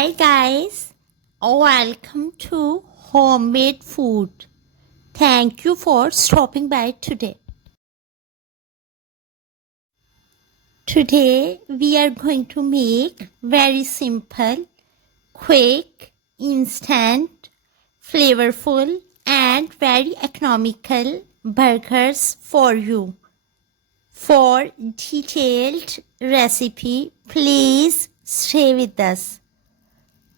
Hi guys, welcome to Homemade Food. Thank you for stopping by today. Today we are going to make very simple, quick, instant, flavorful and very economical burgers for you. For detailed recipe, please stay with us.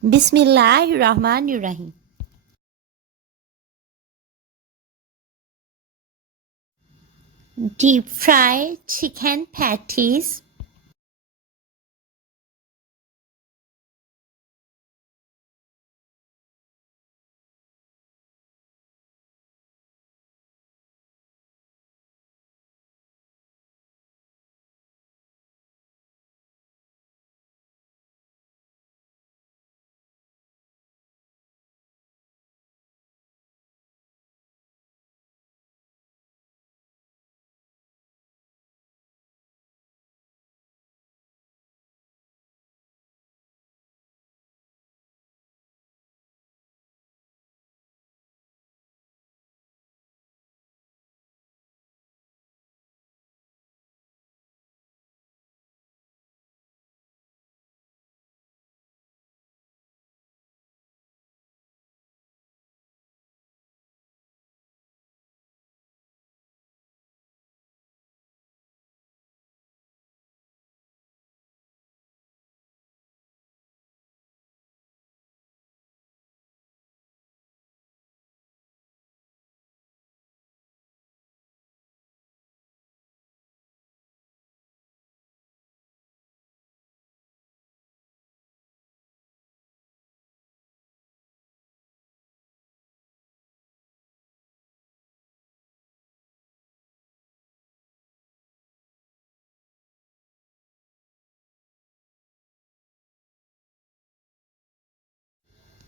Bismillahirrahmanirrahim. Deep fry chicken patties.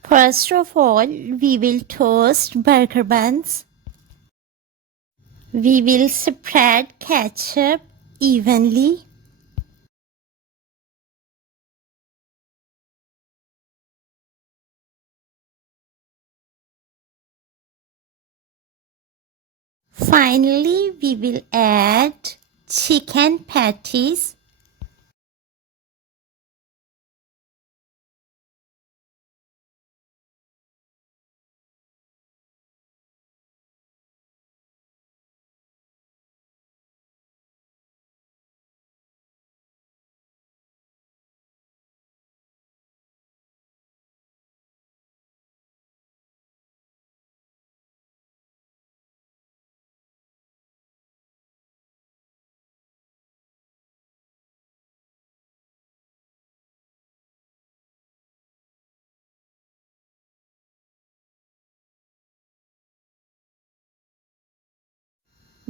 First of all, we will toast burger buns. We will spread ketchup evenly. Finally, we will add chicken patties.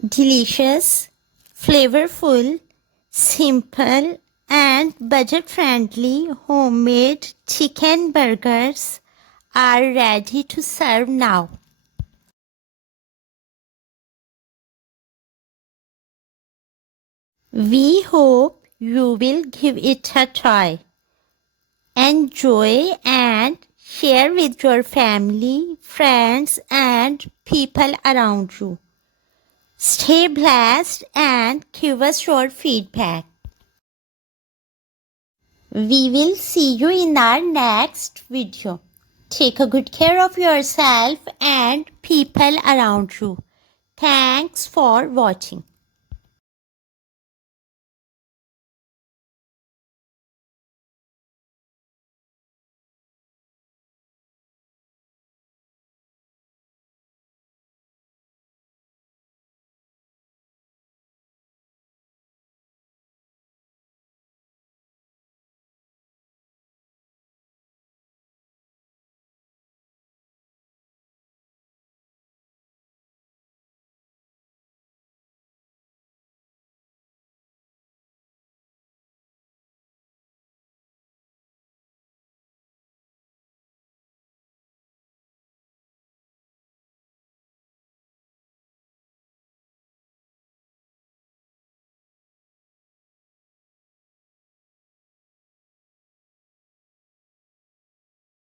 Delicious, flavorful, simple and budget-friendly homemade chicken burgers are ready to serve now. We hope you will give it a try. Enjoy and share with your family, friends and people around you. Stay blessed and give us your feedback. We will see you in our next video. Take a good care of yourself and people around you. Thanks for watching.